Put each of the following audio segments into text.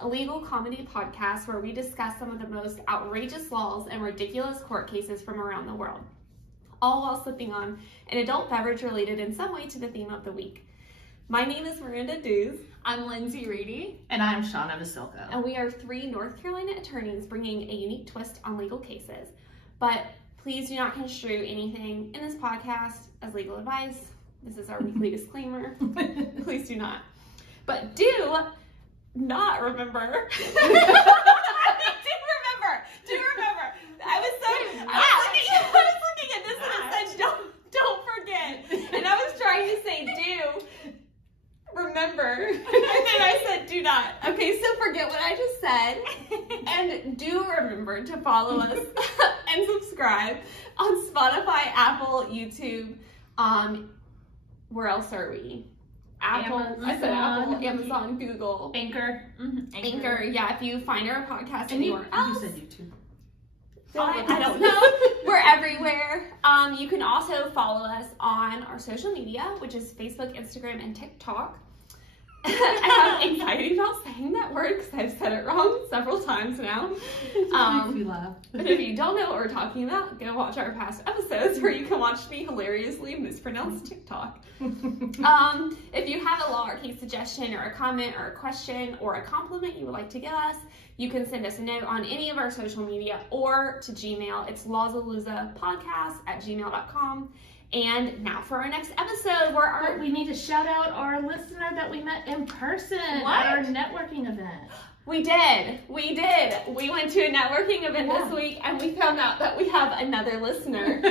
a legal comedy podcast where we discuss some of the most outrageous laws and ridiculous court cases from around the world, all while sipping on an adult beverage related in some way to the theme of the week. My name is Miranda. I'm Lindsey Reedy. And I'm Shawna Vasilko. And we are three North Carolina attorneys bringing a unique twist on legal cases. But please do not construe anything in this podcast as legal advice. This is our weekly disclaimer. Please do not. But do not remember. Do remember. I was looking at this and it said, don't forget. And I was trying to say do remember. And then I said do not. Okay, so forget what I just said. And do remember to follow us and subscribe on Spotify, Apple, YouTube. Where else are we? Apple. Amazon. I said Apple, Amazon, Google. Anchor. Anchor. Yeah, if you find our podcast anywhere else. You said YouTube. I don't know. We're everywhere. You can also follow us on our social media, which is Facebook, Instagram, and TikTok. I have anxiety about saying that word because I've said it wrong several times now. Makes me laugh. But if you don't know what we're talking about, go watch our past episodes where you can watch me hilariously mispronounce TikTok. If you have a law or case suggestion or a comment or a question or a compliment you would like to give us, you can send us a note on any of our social media or to Gmail. It's lawsaluzapodcast@gmail.com. And now for our next episode, where we need to shout out our listener that we met in person at our networking event. We did. We went to a networking event this week, and we found out that we have another listener.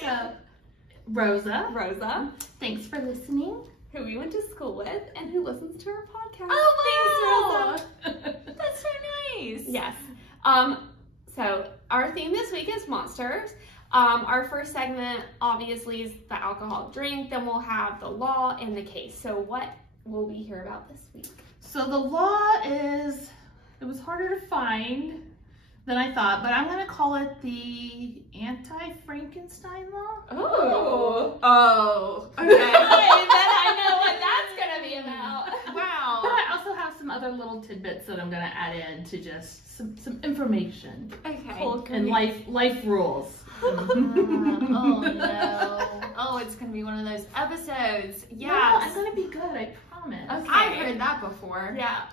So, Rosa, thanks for listening. Who we went to school with and who listens to our podcast. Oh, wow. Thanks, Rosa. That's so nice. Yes. So our theme this week is monsters. Our first segment obviously is the alcoholic drink. Then we'll have the law and the case. So what will we hear about this week? So the law is, it was harder to find than I thought, but I'm going to call it the anti-Frankenstein law. Oh. Okay. Then I know what that's going to be about. Wow. But I also have some other little tidbits that I'm going to add in to just some information. Okay. Cool. And life rules. Oh no. Oh, it's going to be one of those episodes. Yeah. No, I'm going to be good, I promise. Okay. I've heard that before. Yeah.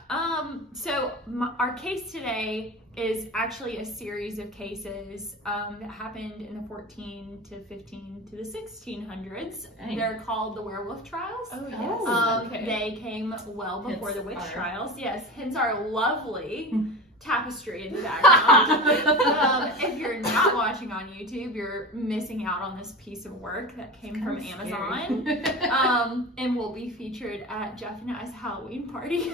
So our case today is actually a series of cases that happened in the 14 to 15 to the 1600s. Dang. They're called the werewolf trials. Oh, yes. Okay. They came well before the witch trials. Yes, hence our lovely tapestry in the background. If you're not watching on YouTube, you're missing out on this piece of work that came from Amazon. And will be featured at Jeff and I's Halloween party.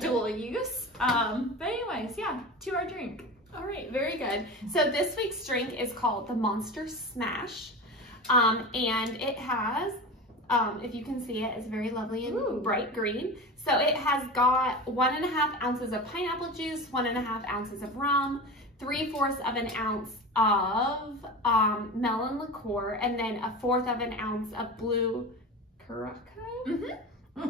Dual use. But anyways, yeah, to our drink. All right, very good. So this week's drink is called the Monster Smash. And it has, if you can see it, it's very lovely and bright green. So it has got 1.5 ounces of pineapple juice, 1.5 ounces of rum, 3/4 of an ounce of melon liqueur, and then 1/4 of an ounce of blue curacao.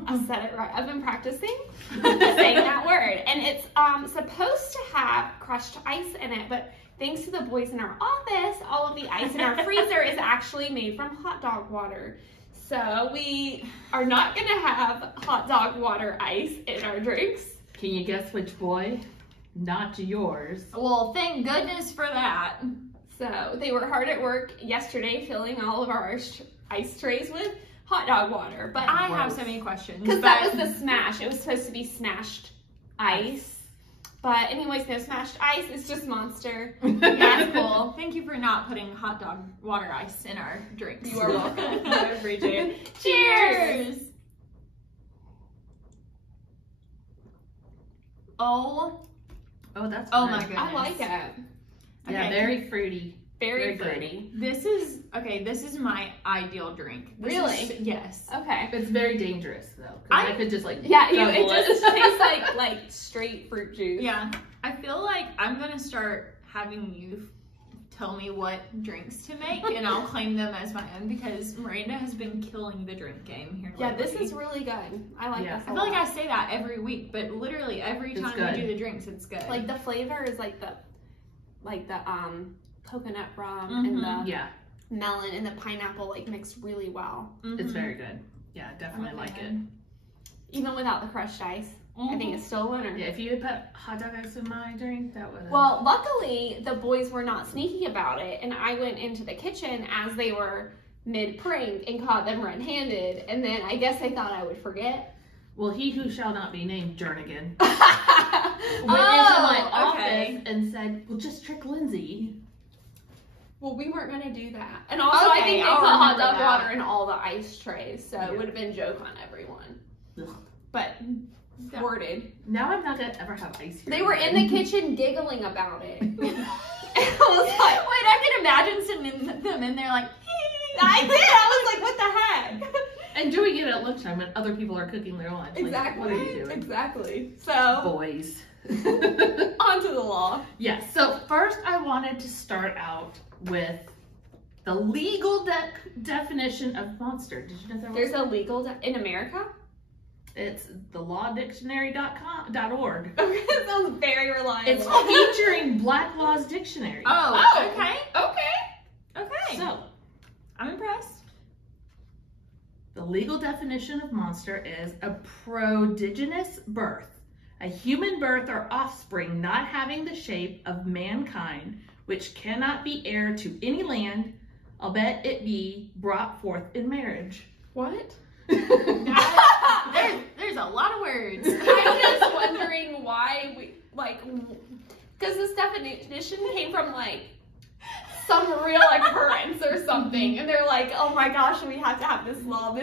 I said it right. I've been practicing saying that word. And it's supposed to have crushed ice in it, but thanks to the boys in our office, all of the ice in our freezer is actually made from hot dog water. So we are not going to have hot dog water ice in our drinks. Can you guess which boy? Not yours. Well, thank goodness for that. So they were hard at work yesterday filling all of our ice trays with hot dog water. But I have so many questions. Because that was the smash. It was supposed to be smashed ice. But anyways, no smashed ice. It's just Monster. That's cool. Thank you for not putting hot dog water ice in our drinks. You are welcome. I appreciate it. Cheers! Oh, that's oh good. my goodness. I like it. Yeah, Okay. very fruity. Very good. fruity. This is my ideal drink. Really? Yes. Okay. It's very dangerous though, because I could just like It double just tastes like straight fruit juice. Yeah. I feel like I'm gonna start having you tell me what drinks to make, and I'll claim them as my own, because Miranda has been killing the drink game here lately. Yeah, this is really good. I like this a I feel lot. like I say that every week, but literally every time we do the drinks, it's good. Like the flavor is like the coconut rum and the melon and the pineapple like mixed really well. It's very good. Yeah, definitely like it. Even without the crushed ice. I think it's still a winner. Yeah, if you had put hot dog ice in my drink, that would have... Well, luckily, the boys were not sneaky about it, and I went into the kitchen as they were mid-prank and caught them red-handed, and then I guess they thought I would forget. Well, he who shall not be named, Jernigan, went into my office and said, well, just trick Lindsey. Well, we weren't going to do that. And also, I think they put hot dog water in all the ice trays, so it would have been joke on everyone. Ugh. But... thwarted. Now I'm not gonna ever have ice here. They were in the kitchen giggling about it. I was like, wait, I can imagine sitting them in there like, I did. I was like, what the heck? And doing it at lunchtime when other people are cooking their lunch. Exactly. Like, what are you doing? Exactly. So, boys. on to the law. Yes. So first, I wanted to start out with the legal definition of monster. Did you know there's a legal in America? It's thelawdictionary.org. That sounds very reliable. It's featuring Black Law's Dictionary. oh, okay. Okay. So, I'm impressed. the legal definition of monster is a prodigious birth, a human birth or offspring not having the shape of mankind, which cannot be heir to any land, albeit it be brought forth in marriage. What? There's a lot of words. I'm just wondering why we, because this definition came from, some real occurrence or something. And they're like, oh my gosh, we have to have this law.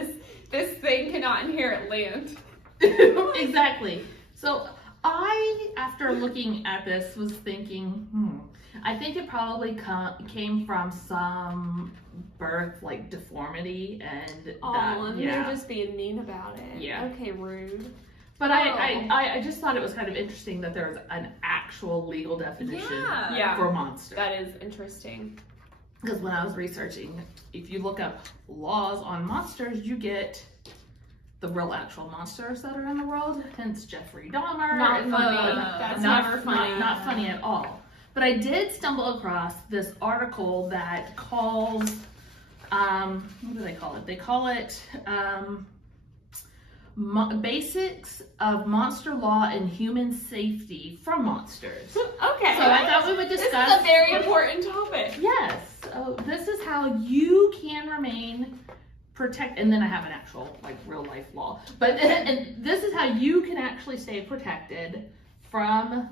This thing cannot inherit land. Exactly. So I, after looking at this, was thinking, I think it probably came from some birth deformity and they're just being mean about it. Yeah. Okay, rude. But I just thought it was kind of interesting that there was an actual legal definition for monster. That is interesting. Because when I was researching, if you look up laws on monsters, you get the real actual monsters that are in the world. Hence Jeffrey Dahmer. Not funny. That's never funny. Not funny at all. But I did stumble across this article that calls, what do they call it? They call it Basics of Monster Law and Human Safety from Monsters. Okay. So I thought we would discuss. This is a very important topic. Yes. So this is how you can remain protected. And then I have an actual real life law. But and this is how you can actually stay protected from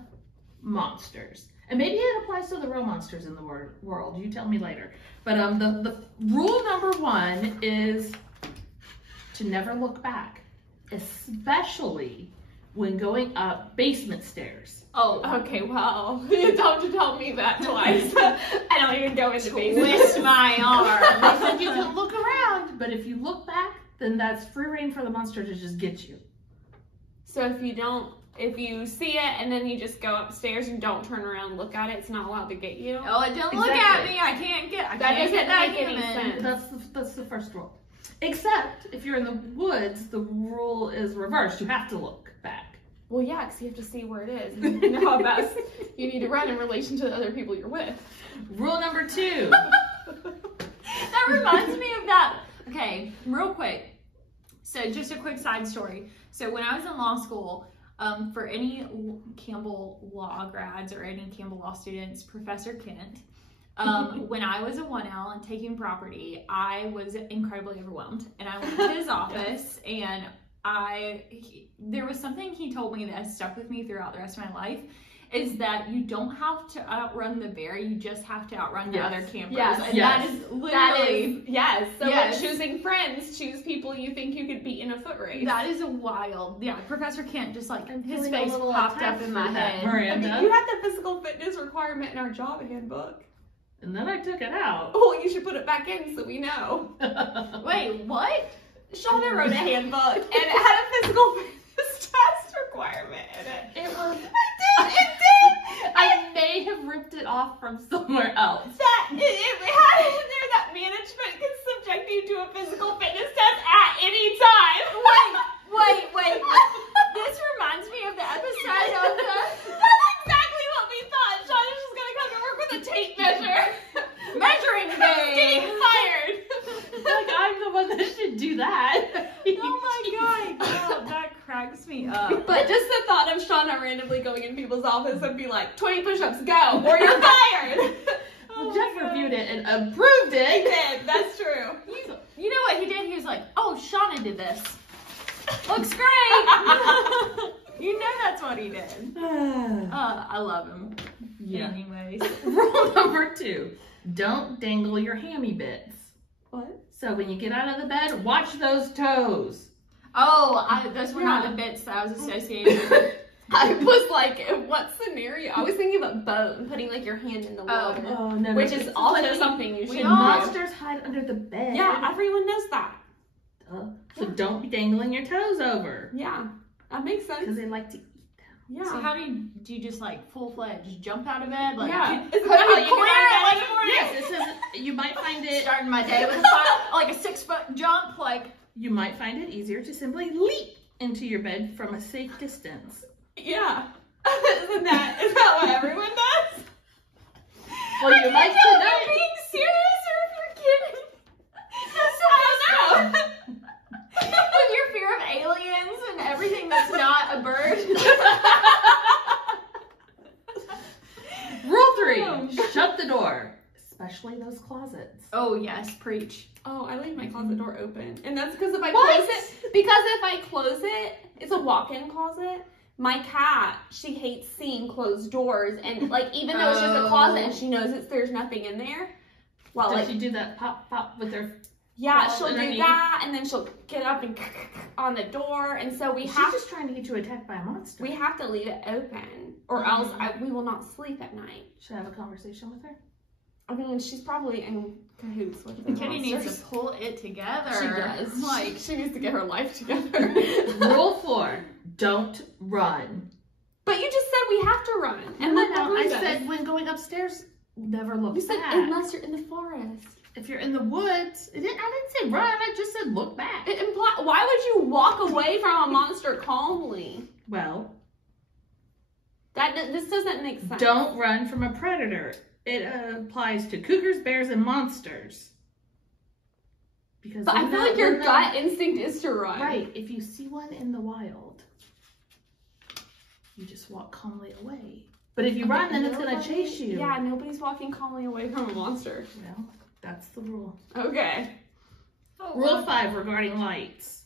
monsters. And maybe it applies to the real monsters in the world. You tell me later. But the rule number 1 is to never look back, especially when going up basement stairs. Oh, okay, well, you don't tell me that twice. I don't even go into basement. Twist my arm. They said you can look around, but if you look back, then that's free reign for the monster to just get you. So if you see it and then you just go upstairs and don't turn around and look at it, it's not allowed to get you? Oh, it don't look at me. I can't get that make any sense. That's the first rule. Except if you're in the woods, the rule is reversed. You have to look back. Well, yeah, because you have to see where it is. And you know how fast you need to run in relation to the other people you're with. Rule number 2. That reminds me of that. Okay, real quick. So just a quick side story. So when I was in law school, for any Campbell Law grads or any Campbell Law students, Professor Kent, when I was a 1L and taking property, I was incredibly overwhelmed. And I went to his office and there was something he told me that has stuck with me throughout the rest of my life, is that you don't have to outrun the bear, you just have to outrun the other campers. Yes. And that is literally... So when choosing friends, choose people you think you could beat in a foot race. That is a wild... Yeah, Professor Kent just his face popped up in my head. Miranda. Okay, you had the physical fitness requirement in our job handbook. And then I took it out. Oh, you should put it back in so we know. Wait, what? Shawna wrote a handbook and it had a physical fitness test requirement in it. It was... It did! I may have ripped it off from somewhere else. That me up. But just the thought of Shawna randomly going in people's office and be like, 20 push-ups, go, or you're fired. Well, Jeff reviewed it and approved He it. did, that's true. You know what he did? He was like, oh, Shawna did this. Looks great. You know that's what he did. I love him. Yeah. Anyways. Rule number 2, don't dangle your hammy bits. What? So when you get out of the bed, watch those toes. Oh, those were not the bits that I was associated with. I was like, in what scenario? I was thinking of a boat and putting like your hand in the water. Oh, no, Which no, is also something you should do. Monsters hide under the bed. Yeah, everyone knows that. So don't be dangling your toes over. Yeah, that makes sense. Because they like to eat them. Yeah. So how do you just like full-fledged jump out of bed? Like, Yeah. Put a clear, Yes, it says you might find it. starting my day with like a 6-foot jump, like. You might find it easier to simply leap into your bed from a safe distance. Yeah. Isn't that what everyone does? Well, you might If you're know. being serious or if you're kidding. I don't know. With your fear of aliens and everything that's not a bird. Rule 3, shut the door, especially those closets. Oh yes, preach. Oh, I leave my closet door open. And that's because if I What? close it, because if I close it, it's a walk-in closet. My cat, she hates seeing closed doors. And like, even though it's just a closet and she knows there's nothing in there. Well, Does like, she do that pop pop with her? yeah, Well, she'll do underneath. that. And then she'll get up and on the door. And so She's have just trying to get you attacked by a monster. we have to leave it open or else we will not sleep at night. Should I have a conversation with her? I mean, she's probably in cahoots with the Kitty needs monsters. to pull it together. She does. Like, She needs to get her life together. Rule 4, don't run. But you just said we have to run. And No, then I said when going upstairs, never look you said back. unless you're in the forest. If you're in the woods, I didn't say run, I just said look back. It why would you walk away from a monster calmly? Well, This doesn't make sense. don't run from a predator. It applies to cougars, bears, and monsters. Because But I feel like your gut instinct is to run. Right, if you see one in the wild, you just walk calmly away. But if you run, then it's gonna chase you. Yeah, nobody's walking calmly away from a monster. Well, that's the rule. Okay. Rule 5 regarding lights.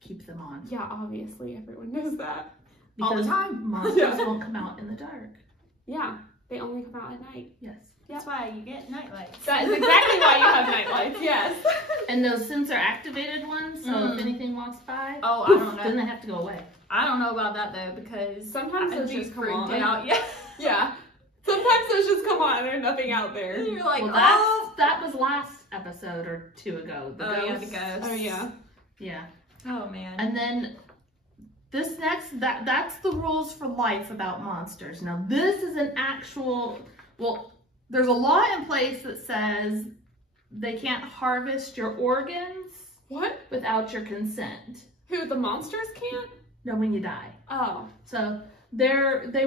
Keep them on. Yeah, obviously everyone knows that. all the Because time. monsters Yeah. won't come out in the dark. Yeah, they only come out at night. Yes. That's why you get night lights. That is exactly why you have night lights. Yes. And those sensor activated ones, so if anything walks by, Oh, I poof, don't know. then they have to go away. I don't know about that though, because Sometimes I'd those be just come freaked on. out. Yeah. Yeah. Sometimes those just come on and there's nothing out there. And you're like, Well, oh. that was last episode or 2 ago. The Oh, yeah, ghosts. the ghosts. Oh yeah. Yeah. Oh man. And then this next, that's the rules for life about monsters. Now this is an actual, well, there's a law in place that says they can't harvest your organs What? without your consent. Who, the monsters can't? No, when you die. Oh. So they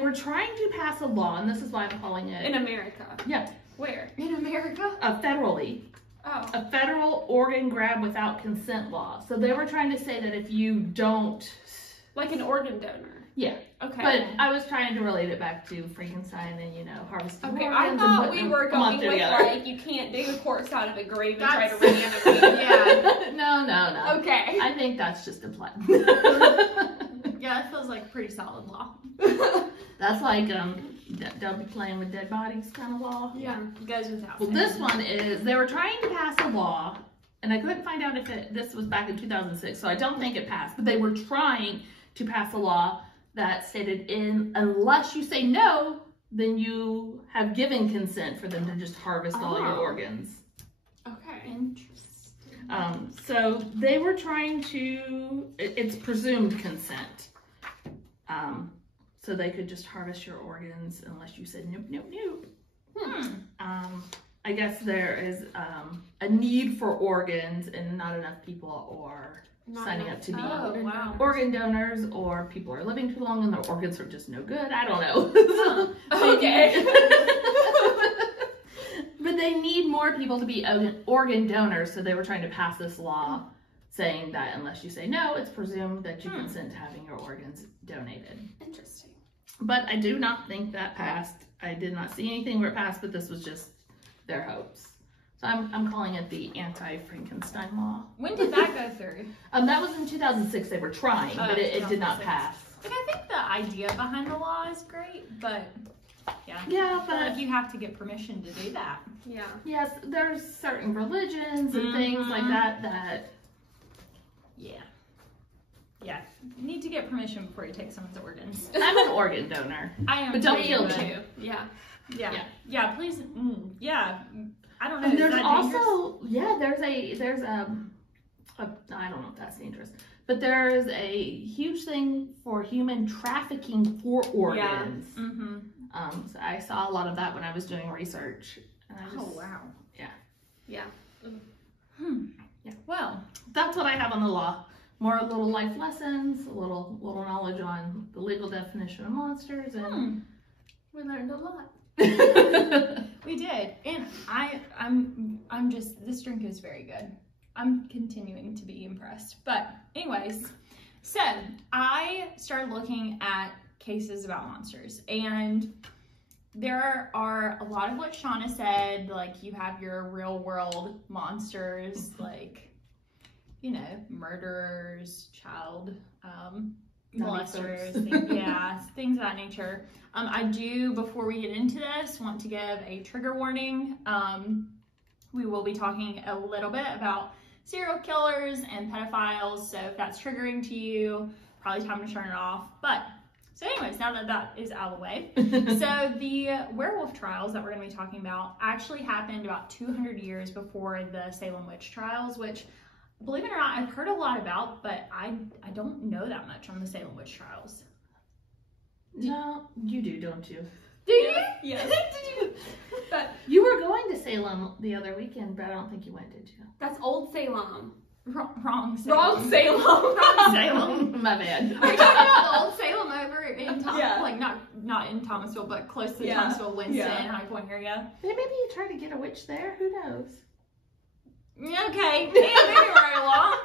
were trying to pass a law, and this is why I'm calling it In America. yeah, Where? In America? federally. Oh. A federal organ grab without consent law. So they were trying to say that if you don't, Like an organ donor. yeah. Okay. But I was trying to relate it back to Frankenstein and, harvesting Okay, organs I and thought putting we were them all going with together. like you can't dig a corpse out of a grave and try to That's- reanimate. Yeah. No. Okay. I think that's just implied. Yeah, that feels like a pretty solid law. That's like, don't be playing with dead bodies kind of law. Yeah. It goes without Well, saying. this one is, they were trying to pass a law, and I couldn't find out if this was back in 2006, so I don't think it passed, but they were trying to pass a law that stated unless you say no, then you have given consent for them to just harvest all your Oh. organs. Okay. Interesting. So they were trying to, it's presumed consent. So they could just harvest your organs unless you said nope. I guess there is a need for organs and not enough people are signing up to be Oh, wow. organ donors, or people are living too long and their organs are just no good. I don't know. Okay. But they need more people to be organ donors, so they were trying to pass this law saying that unless you say no, it's presumed that you consent to having your organs donated. Interesting. But I do not think that passed. I did not see anything where it passed, but this was just their hopes. So I'm calling it the anti-Frankenstein law. When did that go through? That was in 2006. They were trying, but it did not pass. Like, I think the idea behind the law is great, but yeah. Yeah, but like you have to get permission to do that. Yeah. Yes, there's certain religions and things like that. Yeah, you need to get permission before you take someone's organs. I'm an organ donor. I am, but don't too, kill but- me. Yeah, please. Yeah, I don't know. And is there's that also there's a I don't know if that's dangerous, but there is a huge thing for human trafficking for organs. Yeah. Mm-hmm. So I saw a lot of that when I was doing research. And I just, Oh wow. Yeah. Yeah. Well, that's what I have on the law. More little life lessons, a little knowledge on the legal definition of monsters, and We learned a lot. we did, and I'm just, this drink is very good. I'm continuing to be impressed. But anyways, so I started looking at cases about monsters, and there are a lot of what Shawna said, like you have your real world monsters, like, you know, murderers, child molesters, things of that nature. I do, before we get into this, want to give a trigger warning. We will be talking a little bit about serial killers and pedophiles, so if that's triggering to you, probably time to turn it off. But, so anyways, now that that is out of the way, so the werewolf trials that we're going to be talking about actually happened about 200 years before the Salem witch trials, which, believe it or not, I've heard a lot about, but I don't know that much on the Salem witch trials. No, you do, don't you? Do you? Yes. Did you? But You were going to Salem the other weekend, but I don't think you went, did you? that's Old Salem. Wrong Salem. Wrong Salem. Wrong Salem. My bad. Are you talking about the Old Salem over in Yeah. like not in Thomasville, but close to Yeah. Thomasville, Winston, Yeah. High Point area? Maybe you tried to get a witch there. Who knows? Okay, moving right along.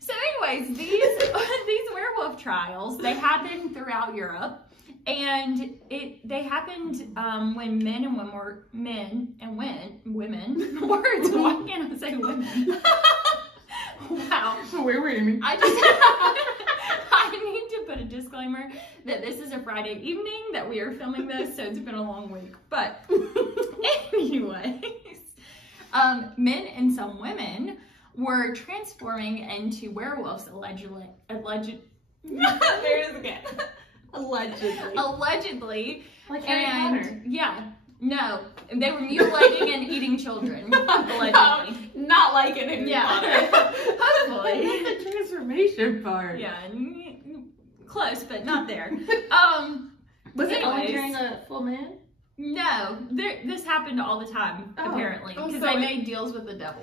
So anyways, these werewolf trials, they happened throughout Europe, and they happened when men and women, words, why can't I say women? Wow. Where were you? I need to put a disclaimer that this is a Friday evening that we are filming this, so it's been a long week. But anyways, men and some women were transforming into werewolves allegedly. There it is again. Allegedly. Like Harry Potter. Yeah. No. They were mutilating and eating children. Allegedly. Not like it in Yeah. Hopefully. The transformation part. Yeah. Close, but not there. Was it only anyways. during a full moon? No. This happened all the time, apparently. Oh, Because so they it- made deals with the devil.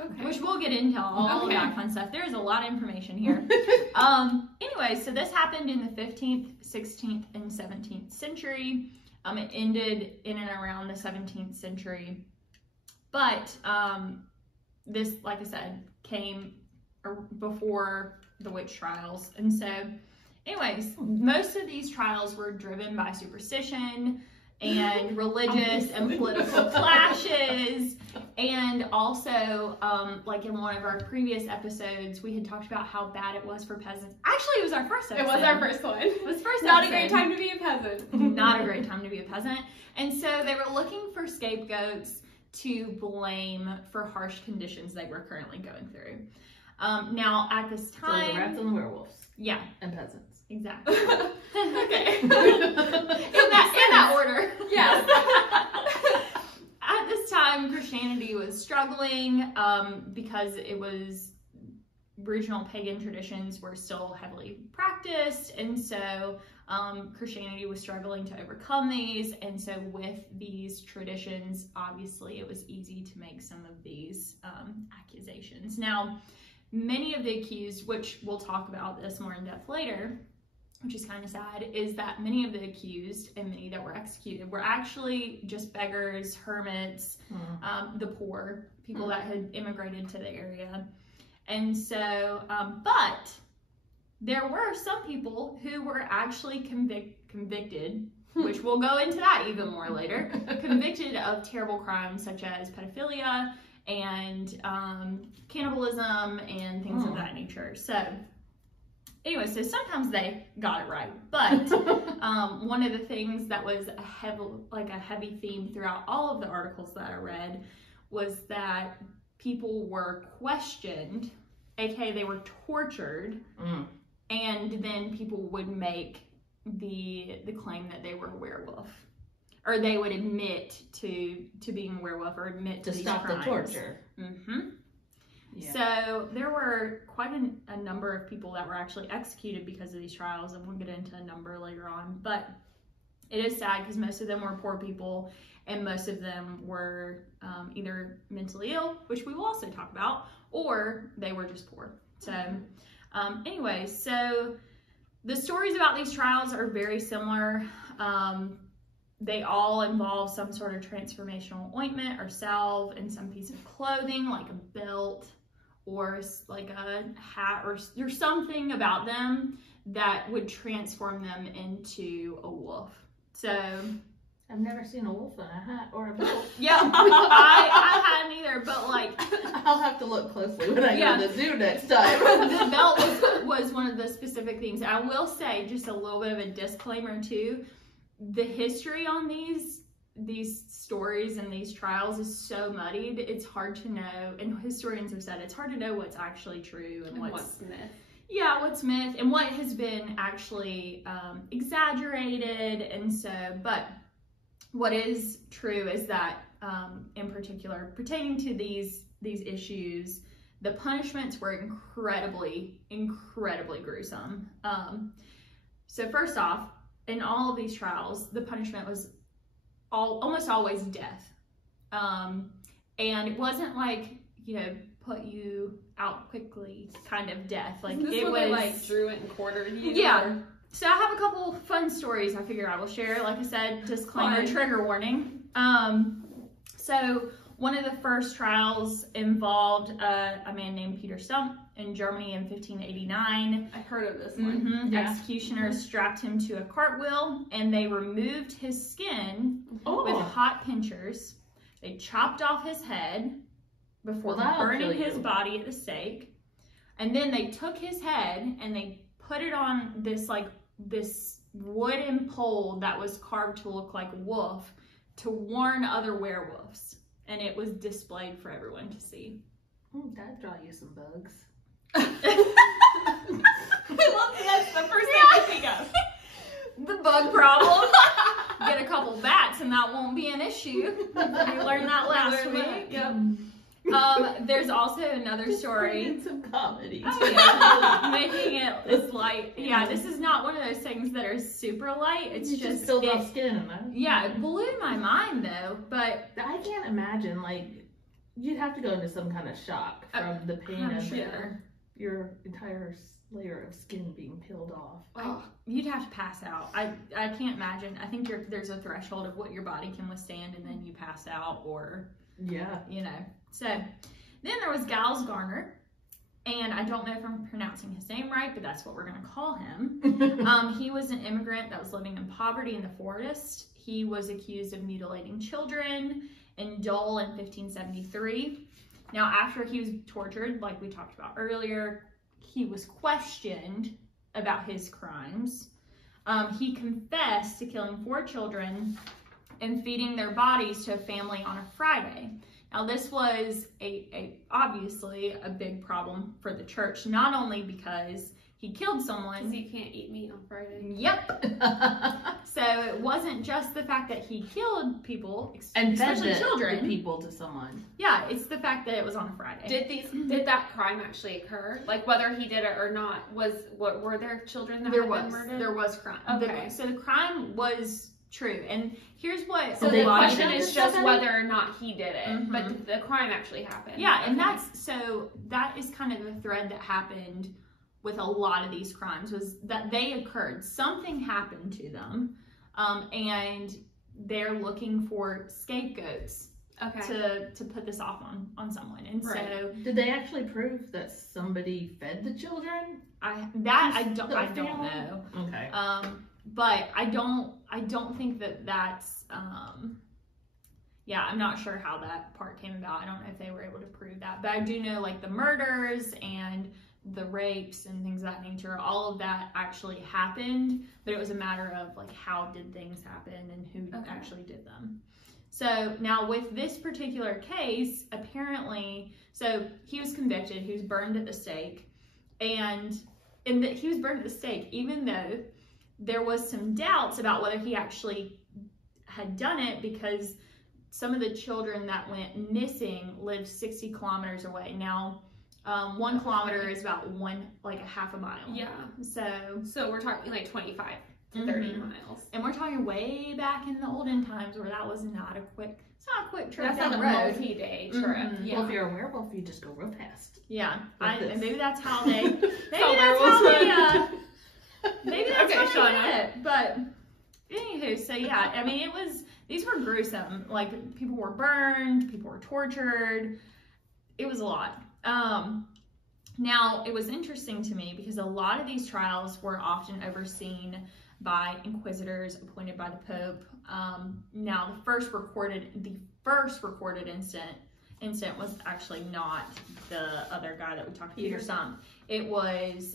Okay. Which we'll get into all of that fun stuff. There's a lot of information here. Anyway, so this happened in the 15th, 16th, and 17th century. It ended in and around the 17th century. But this, like I said, came before the witch trials. And so, anyways, most of these trials were driven by superstition and religious and political clashes. And also, like in one of our previous episodes, we had talked about how bad it was for peasants. Actually, it was our first episode. It was our first one. It was the first Not a episode. great time to be a peasant. Not a great time to be a peasant. And so they were looking for scapegoats to blame for harsh conditions they were currently going through. Now, at this So time... the rats and the werewolves. Yeah, And peasants. exactly. Okay. in that order. Yes. At this time, Christianity was struggling because it was regional pagan traditions were still heavily practiced, and so Christianity was struggling to overcome these. And so with these traditions, obviously it was easy to make some of these accusations. Now, many of the accused, which we'll talk about this more in depth later, which is kind of sad, is that many of the accused and many that were executed were actually just beggars, hermits, the poor, people that had immigrated to the area. And so, but there were some people who were actually convicted, which we'll go into that even more later, convicted of terrible crimes such as pedophilia and cannibalism and things of that nature. So anyway, so sometimes they got it right, but one of the things that was a heavy theme throughout all of the articles that I read was that people were questioned, aka they were tortured, and then people would make the claim that they were a werewolf, or they would admit to being a werewolf, or admit to these stop crimes. the torture. Yeah. So there were quite a number of people that were actually executed because of these trials, and we'll get into a number later on. But it is sad because most of them were poor people, and most of them were either mentally ill, which we will also talk about, or they were just poor. So anyway, so the stories about these trials are very similar. They all involve some sort of transformational ointment or salve and some piece of clothing like a belt or like a hat, or there's something about them that would transform them into a wolf. So I've never seen a wolf in a hat or a belt. Yeah, I hadn't either, but like I'll have to look closely when I go to the zoo next time. The belt was one of the specific things. I will say, just a little bit of a disclaimer too, the history on these stories and these trials is so muddied, it's hard to know, and historians have said it's hard to know what's actually true and what's myth. Yeah, what's myth and what has been actually exaggerated. And so, but what is true is that in particular pertaining to these issues, the punishments were incredibly gruesome. So first off, in all of these trials, the punishment was almost always death. And it wasn't like, put you out quickly kind of death. Like it was they, like drew it and quartered you. Yeah. Or? So I have a couple fun stories I figure I will share. Like I said, disclaimer, trigger warning. So one of the first trials involved a man named Peter Stump in Germany in 1589. I've heard of this one. Yeah. Executioners strapped him to a cartwheel and they removed his skin with hot pincers. They chopped off his head before burning his body at the stake. And then they took his head and they put it on this wooden pole that was carved to look like a wolf to warn other werewolves. And it was displayed for everyone to see. That'd draw you some bugs. That's the first thing I think of. The bug problem. Get a couple bats and that won't be an issue. You learned that last week. Yep. There's also another story. Some comedy. Making it's light. Yeah, this is not one of those things that are super light. It's just filled off skin. Yeah, it blew my mind though. But I can't imagine, like, you'd have to go into some kind of shock from the pain of your entire layer of skin being peeled off. Oh, you'd have to pass out. I can't imagine. I think there's a threshold of what your body can withstand, and then you pass out, or So then there was Giles Garner, and I don't know if I'm pronouncing his name right, but that's what we're going to call him. He was an immigrant that was living in poverty in the forest. He was accused of mutilating children in Dole in 1573. Now, after he was tortured, like we talked about earlier, he was questioned about his crimes. He confessed to killing 4 children and feeding their bodies to a family on a Friday. Now, this was obviously a big problem for the church, not only because he killed someone. Because you can't eat meat on Friday. Yep. So it wasn't just the fact that he killed people, and especially children. People to someone. Yeah, it's the fact that it was on a Friday. Did that crime actually occur? Like whether he did it or not? Were there children that had been murdered? There was crime. Okay. So the crime was true, and here's what. So the question is just whether or not he did it, but the crime actually happened. Yeah, and that is kind of the thread that happened with a lot of these crimes, was that they occurred. Something happened to them, and they're looking for scapegoats. to put this off on someone. And so did they actually prove that somebody fed the children? I don't know. Okay. But I don't think that's I'm not sure how that part came about. I don't know if they were able to prove that, but I do know like the murders and the rapes and things of that nature, all of that actually happened, but it was a matter of like how did things happen and who actually did them. So now with this particular case, apparently, so he was convicted, he was burned at the stake, and he was burned at the stake even though there was some doubts about whether he actually had done it, because some of the children that went missing lived 60 kilometers away. Now, 1 kilometer is about a half a mile. Yeah. So we're talking like 25 to 30 miles. And we're talking way back in the olden times where that was not a quick trip That's down not the a road. multi-day trip. Yeah. Well, if you're a werewolf, you just go real fast. Yeah. Like maybe that's how they. Maybe that's how they. Maybe that's how they did it. But anywho, so yeah, I mean, these were gruesome. Like, people were burned, people were tortured. It was a lot. Now, it was interesting to me because a lot of these trials were often overseen by inquisitors appointed by the Pope. Now, the first recorded incident was actually not the other guy that we talked to, Peter Stump. It was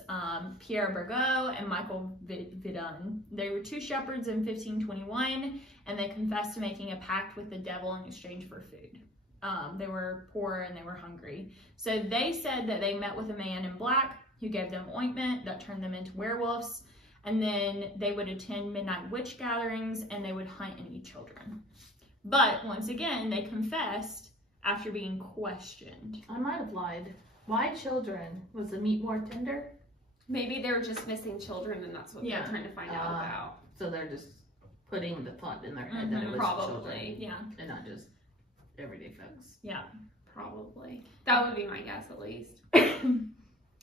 Pierre Bergot and Michael Vidun. They were 2 shepherds in 1521, and they confessed to making a pact with the devil in exchange for food. They were poor and they were hungry. So they said that they met with a man in black who gave them ointment that turned them into werewolves, and then they would attend midnight witch gatherings and they would hunt and eat children. But once again, they confessed after being questioned. I might have lied. Why children? Was the meat more tender? Maybe they were just missing children and that's what they're trying to find out about. So they're just putting the thought in their head that it was probably children. And not just everyday folks. Yeah. Probably. That would be my guess, at least.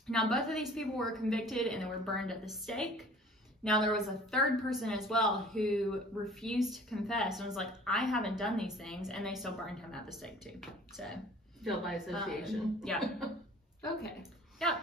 Now, both of these people were convicted and they were burned at the stake. Now, there was a third person as well who refused to confess and was like, I haven't done these things, and they still burned him at the stake too. So, guilt by association. Yeah. Okay. Yeah.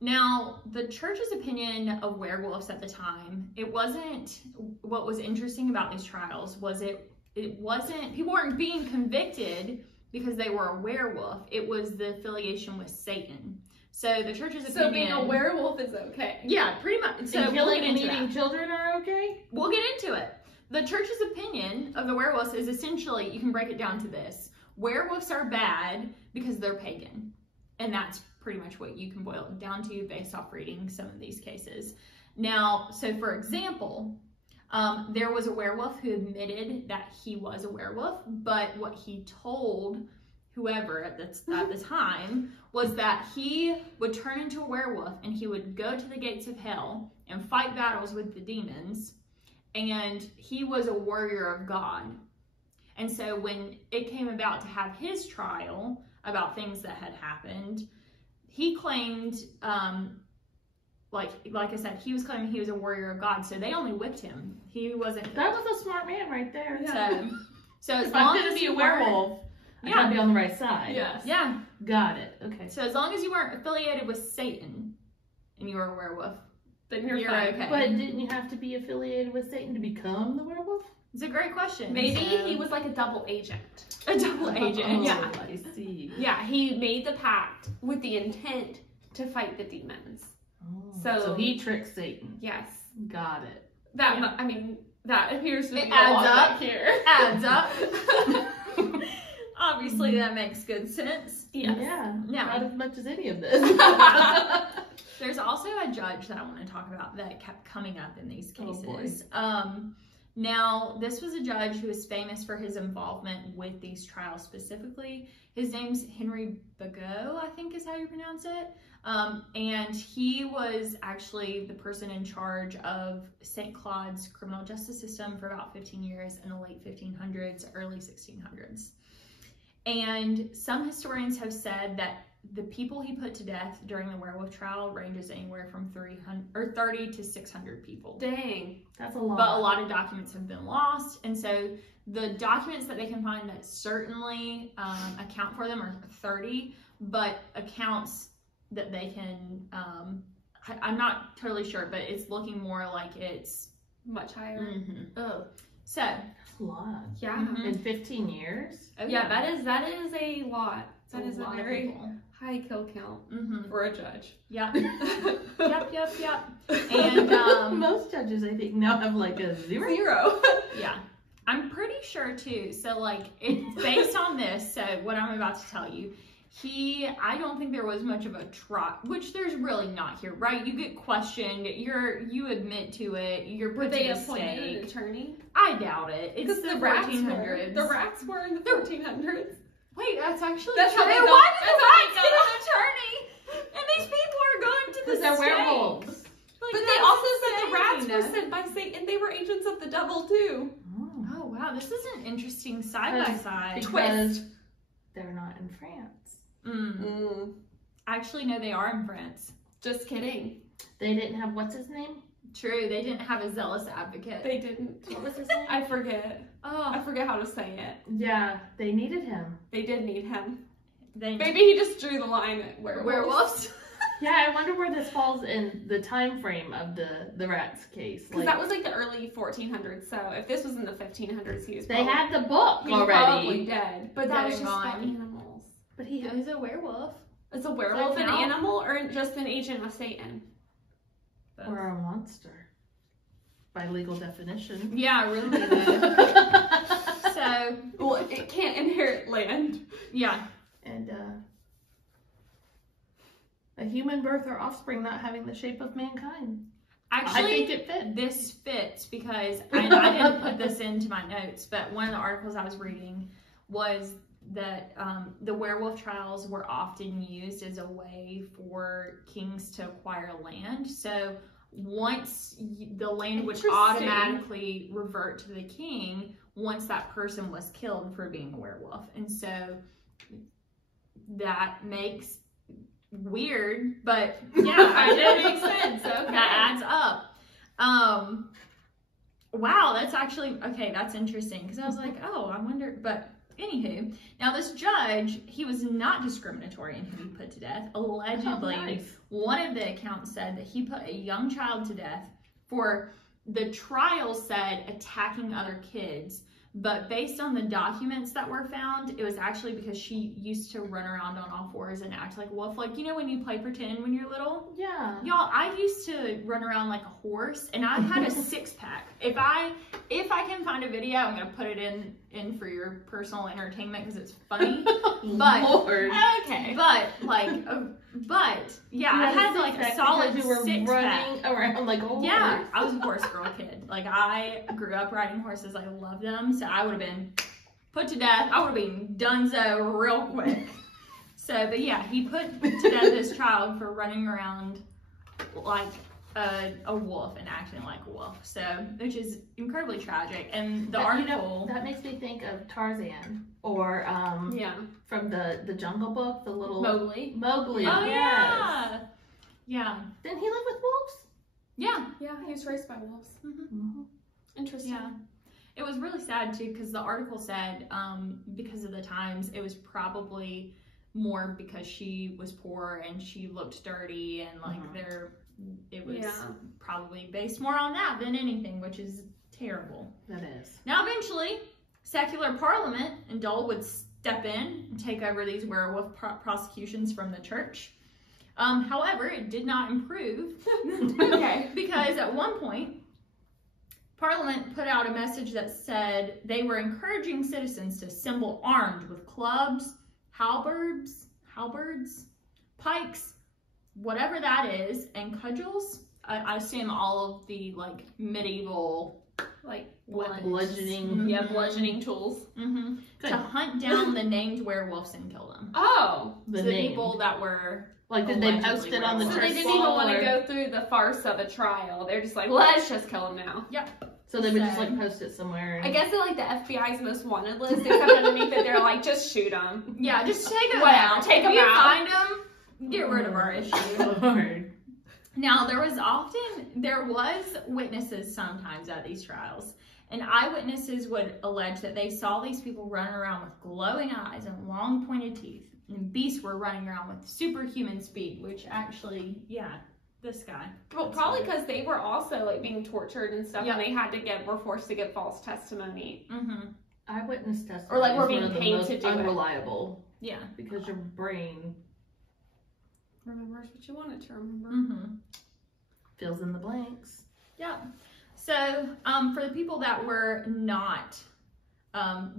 Now, the church's opinion of werewolves at the time, it wasn't, what was interesting about these trials was it wasn't, people weren't being convicted because they were a werewolf. It was the affiliation with Satan. So the church's opinion. So being a werewolf is okay. Yeah, pretty much. So and killing and eating children are okay? We'll get into it. The church's opinion of the werewolves is essentially, you can break it down to this. Werewolves are bad because they're pagan. And that's pretty much what you can boil it down to based off reading some of these cases. Now, so for example, there was a werewolf who admitted that he was a werewolf, but what he told whoever at the time was that he would turn into a werewolf and he would go to the gates of hell and fight battles with the demons, and he was a warrior of God. And so when it came about to have his trial about things that had happened, he claimed, like I said, he was claiming he was a warrior of God, so they only whipped him. He wasn't. That was a smart man right there. Yeah. So as if long I'm gonna as be a werewolf, I gotta be on the right side. Yes. Yeah. Got it. Okay. So as long as you weren't affiliated with Satan and you were a werewolf, then you're fine. okay. But didn't you have to be affiliated with Satan to become the werewolf? It's a great question. Maybe he was like a double agent. A double agent. Oh, yeah. I see. Yeah, he made the pact with the intent to fight the demons. Oh, so he tricked Satan. Yes. Got it. I mean, that appears to be It adds up here. Adds up. Obviously, that makes good sense. Yes. Yeah. Yeah. Not as much as any of this. There's also a judge that I want to talk about that kept coming up in these cases. Now, this was a judge who is famous for his involvement with these trials specifically. His name's Henry Bagot, I think is how you pronounce it. And he was actually the person in charge of St. Claude's criminal justice system for about 15 years in the late 1500s, early 1600s. And some historians have said that the people he put to death during the werewolf trial ranges anywhere from 30 to 600 people. Dang. That's a lot. But a lot of documents have been lost, and so the documents that they can find that certainly account for them are 30, but accounts that they can, I'm not totally sure, but it's looking more like it's much higher. Mm-hmm. Oh. So. That's a lot. Yeah. Mm-hmm. In 15 years? Oh, yeah, that is a lot. That is a lot very of people. high kill count for a judge. Yep. Yep. And most judges, I think, now have like a zero. Yeah. I'm pretty sure too. So like it's based on this. So what I'm about to tell you, I don't think there was much of a trial, which there's really not here, right? You get questioned, you admit to it, you're put Were they to the appointed stake. an attorney? I doubt it. It's the 1400s. The rats were in the 1400s. Wait, that's actually That's true. how they Why got- did the that's how rats they get got- an attorney? And these people are going to the Because they're stake. werewolves. Like, But they that's also said the rats insane. were sent by Satan. They were agents of the devil too. Oh wow, this is an interesting side by side. Because they're not in France. Actually, no, they are in France. Just kidding. They didn't have, what's his name? True, they didn't have a zealous advocate. They didn't. What was his name? I forget. I Oh, forget how to say it. Yeah, they needed him. They did need him. they Maybe he just drew the line at werewolves. werewolves. Yeah, I wonder where this falls in the time frame of the rats case. Because that was like the early 1400s. So if this was in the 1500s, he was they probably, had the book he was already. probably dead. But that was Dead just and about gone. animals. But he It was a werewolf. Is a werewolf an count? animal or just an agent of Satan? or a monster by legal definition. Yeah, really. So Well, it can't inherit land. yeah, And a human birth or offspring not having the shape of mankind. I actually, think it fit. this fits because I didn't put this into my notes, but one of the articles I was reading was that the werewolf trials were often used as a way for kings to acquire land. So once the land would Interesting. automatically revert to the king once that person was killed for being a werewolf. And so that makes weird, but yeah, it makes sense. Okay. That adds up. Wow, that's actually, okay, that's interesting. Because I was like, oh, I wonder, but anywho, now this judge, he was not discriminatory in who he put to death. Allegedly, one of the accounts said that he put a young child to death for, the trial said, attacking other kids. But based on the documents that were found, it was actually because she used to run around on all fours and act like a wolf. Like, you know when you play pretend when you're little? Yeah. Y'all, I used to run around like a horse, and I had a six-pack. If I can find a video, I'm going to put it in for your personal entertainment because it's funny. But, Lord. Okay. but, like, yeah, I had like a solid you were six-pack. running around like a horse. Yeah, I was a horse girl kid. Like, I grew up riding horses. I love them. So I would have been put to death. I would have been donezo real quick. So, but yeah, he put to death this child for running around like a wolf and acting like a wolf. So, which is incredibly tragic. And the article... that makes me think of Tarzan or Yeah. from the Jungle Book, the little... Mowgli. Mowgli. Oh, yes. yeah. Yeah. Didn't he live with wolves? Yeah. Yeah, he was raised by wolves. Mm-hmm. Interesting. Yeah. It was really sad too because the article said because of the times it was probably more because she was poor and she looked dirty and like it was probably based more on that than anything, which is terrible. That is. Now eventually secular parliament and Dole would step in and take over these werewolf prosecutions from the church. However, it did not improve. Okay. Because at one point Parliament put out a message that said they were encouraging citizens to assemble armed with clubs, halberds, pikes, whatever that is, and cudgels. I assume all of the like medieval Like bludgeoning. Yeah, bludgeoning tools. to hunt down the named werewolves and kill them. Oh. The people that were like, did they post it on the So church they didn't even wall, want to or- go through the farce of a trial. They're just like, let's just kill him now. Yep. So they would just like post it somewhere. And... I guess they're like the FBI's most wanted list, except underneath it, they're like, just shoot them. Yeah, just take them Whatever, out. take if them you out. find them, get rid of our issue. Lord. Now, there was witnesses sometimes at these trials, and eyewitnesses would allege that they saw these people running around with glowing eyes and long pointed teeth, and beasts were running around with superhuman speed, which actually, yeah, this guy. Well, probably because they were also like being tortured and stuff, and they had to were forced to give false testimony. Eyewitness testimony, or like we're is being one of the paid most to do unreliable. Yeah, because your brain remembers what you want it to remember. Fills in the blanks. Yeah. So, for the people that were not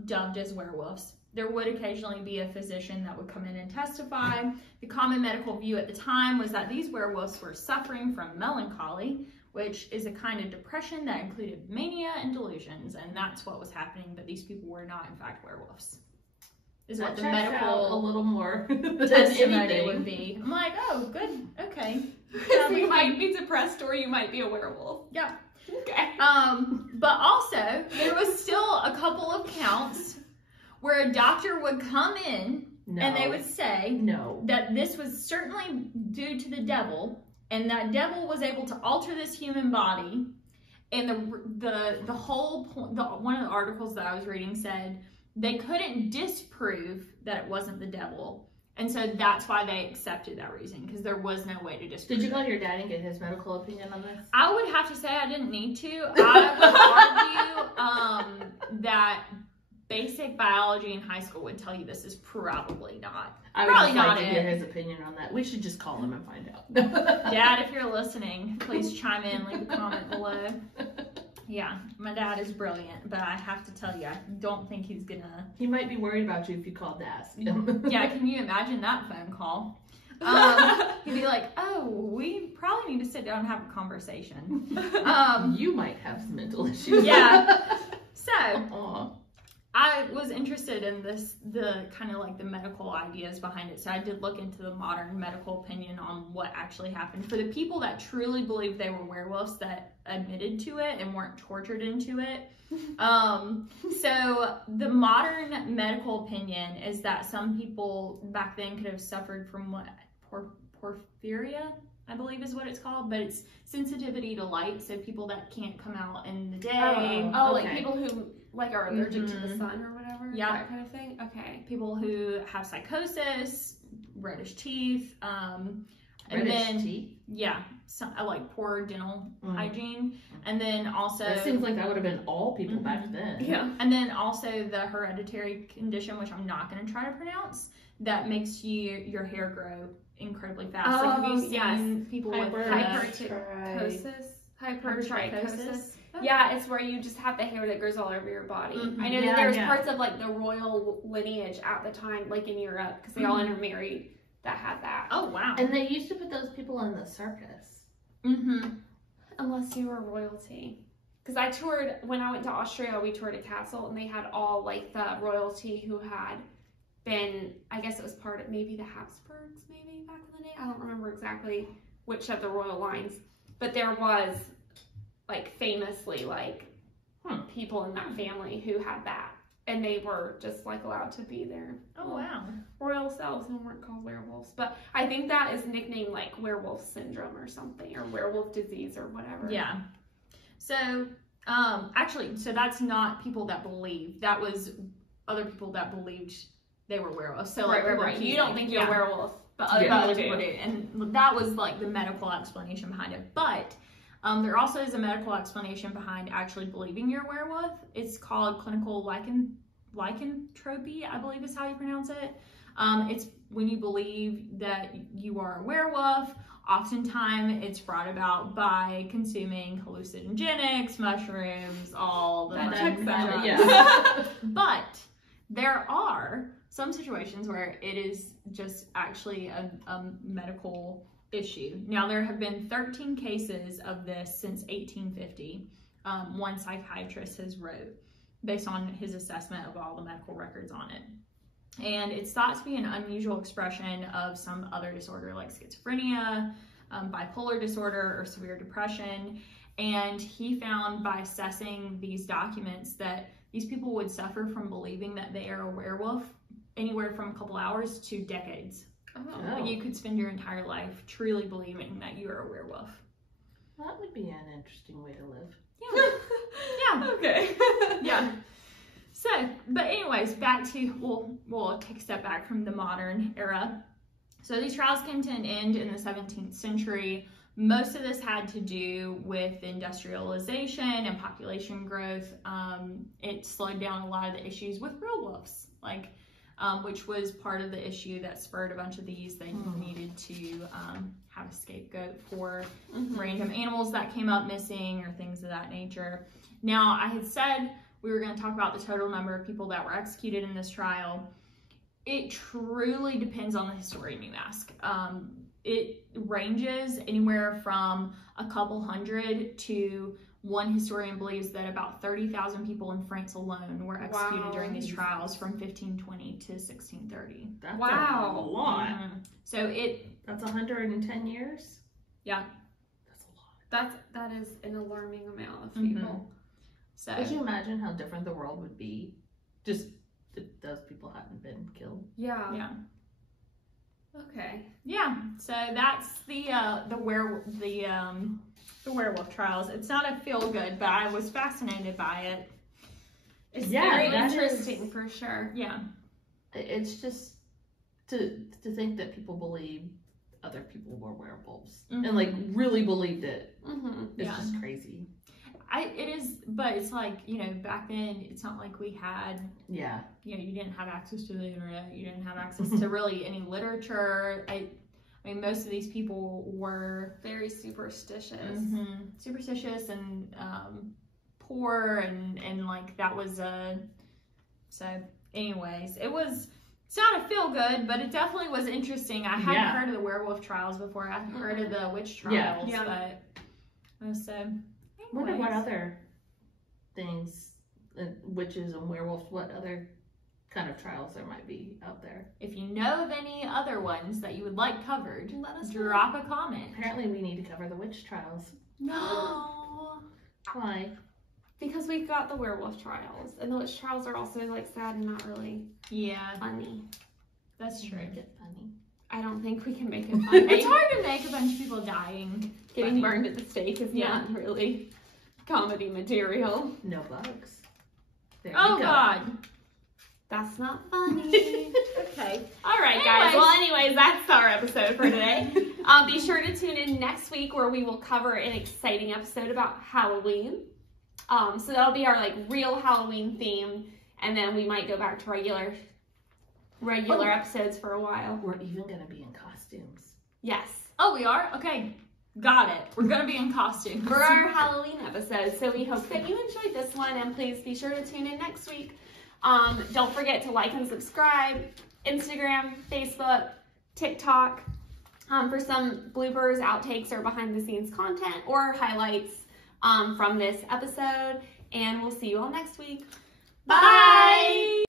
dubbed as werewolves, there would occasionally be a physician that would come in and testify. The common medical view at the time was that these werewolves were suffering from melancholy, which is a kind of depression that included mania and delusions, and that's what was happening, but these people were not, in fact, werewolves. Is That what the checks medical out a little more testimony would be. I'm like, oh, good, okay. So you might be depressed or you might be a werewolf. Yeah. Okay. But also, there was still a couple of counts where a doctor would come in and they would say that this was certainly due to the devil, and that devil was able to alter this human body. And the whole point, one of the articles that I was reading said they couldn't disprove that it wasn't the devil. And so that's why they accepted that reason, because there was no way to disprove it. Did you call your dad and get his medical opinion on this? I would have to say I didn't need to. I would argue that basic biology in high school would tell you this is probably not. I would probably not like to hear his opinion on that. We should just call him and find out. Dad, if you're listening, please chime in, leave a comment below. Yeah, my dad is brilliant, but I have to tell you, I don't think he's gonna... He might be worried about you if you called to ask him. Yeah, can you imagine that phone call? He'd be like, oh, we probably need to sit down and have a conversation. You might have some mental issues. Yeah. So, I was interested in the kind of like the medical ideas behind it. So I did look into the modern medical opinion on what actually happened. For the people that truly believed they were werewolves that admitted to it and weren't tortured into it. So the modern medical opinion is that some people back then could have suffered from what, porphyria, I believe is what it's called, but it's sensitivity to light. So people that can't come out in the day. Like people who like are allergic to the sun or whatever. Yeah, that kind of thing. Okay. People who have psychosis, reddish teeth, reddish teeth. Yeah, like poor dental hygiene, and then also that seems like that would have been all people back then. Yeah, and then also the hereditary condition, which I'm not going to try to pronounce, that makes your hair grow incredibly fast. Like, have you seen people with hypertrichosis? Yeah, it's where you just have the hair that grows all over your body. I know that there's parts of like the royal lineage at the time, like in Europe, because they all intermarried, that had that. Oh, wow. And they used to put those people in the circus. Unless you were royalty. Because I toured, when I went to Austria, we toured a castle, and they had all like the royalty who had been, I guess it was part of maybe the Habsburgs, maybe back in the day. I don't remember exactly which of the royal lines, but there was like famously like people in that family who had that, and they were just like allowed to be there. Oh wow. Royal selves and weren't called werewolves, but I think that is nicknamed like werewolf syndrome or something, or werewolf disease or whatever. Yeah. So actually, so that's not people that believe. That was other people that believed they were werewolves. So right. You don't think you're a werewolf, but other people do. And that was like the medical explanation behind it. But there also is a medical explanation behind actually believing you're a werewolf. It's called clinical lycanthropy, I believe is how you pronounce it. It's when you believe that you are a werewolf. Oftentimes it's brought about by consuming hallucinogenics, mushrooms, all the fun. Yeah. But there are some situations where it is just actually a medical issue. Now, there have been 13 cases of this since 1850. One psychiatrist has wrote based on his assessment of all the medical records on it. And it's thought to be an unusual expression of some other disorder like schizophrenia, bipolar disorder, or severe depression. And he found by assessing these documents that these people would suffer from believing that they are a werewolf anywhere from a couple hours to decades. Oh. Like you could spend your entire life truly believing that you are a werewolf. That would be an interesting way to live. Yeah. Okay. Yeah. So, but anyways, back to, we'll take a step back from the modern era. So these trials came to an end in the 17th century. Most of this had to do with industrialization and population growth. It slowed down a lot of the issues with werewolves, like, which was part of the issue that spurred a bunch of these. They needed to have a scapegoat for random animals that came up missing or things of that nature. Now, I had said we were going to talk about the total number of people that were executed in this trial. It truly depends on the historian you ask. It ranges anywhere from a couple hundred to one historian believes that about 30,000 people in France alone were executed during these trials from 1520 to 1630. That's a lot. So that's 110 years? Yeah. That's a lot. That is an alarming amount of people. So could you imagine how different the world would be just if those people hadn't been killed? Yeah. Yeah. Okay. Yeah. So that's the werewolf trials. It's not a feel good, but I was fascinated by it. It's very interesting for sure. Yeah. It's just to think that people believe other people were werewolves and like really believed it. It's just crazy. It is, but it's like, you know, back then it's not like we had, you know, you didn't have access to the internet, you didn't have access to really any literature. I mean, most of these people were very superstitious. Superstitious and poor and like that was so anyways, it's not a feel good, but it definitely was interesting. I hadn't heard of the werewolf trials before. I hadn't heard of the witch trials, but so I wonder what other things, witches and werewolves, what other kind of trials there might be out there. If you know of any other ones that you would like covered, let us drop a comment. Apparently we need to cover the witch trials. No. Why? Because we've got the werewolf trials, and the witch trials are also like sad and not really funny. That's true. Make it funny. I don't think we can make it funny. It's hard to make a bunch of people dying. Getting burned at the stake is not really comedy material. No bugs. There Oh you go. God. That's not funny. Okay. All right, guys. Well, anyways, that's our episode for today. Be sure to tune in next week where we will cover an exciting episode about Halloween. So that'll be our like real Halloween theme, and then we might go back to regular episodes for a while. We're even gonna be in costumes. Yes. Oh, we are? Okay. Got it. We're gonna be in costume for our Halloween episode. So we hope that you enjoyed this one, and please be sure to tune in next week. Don't forget to like and subscribe, Instagram, Facebook, TikTok, for some bloopers, outtakes, or behind the scenes content or highlights from this episode. And we'll see you all next week. Bye!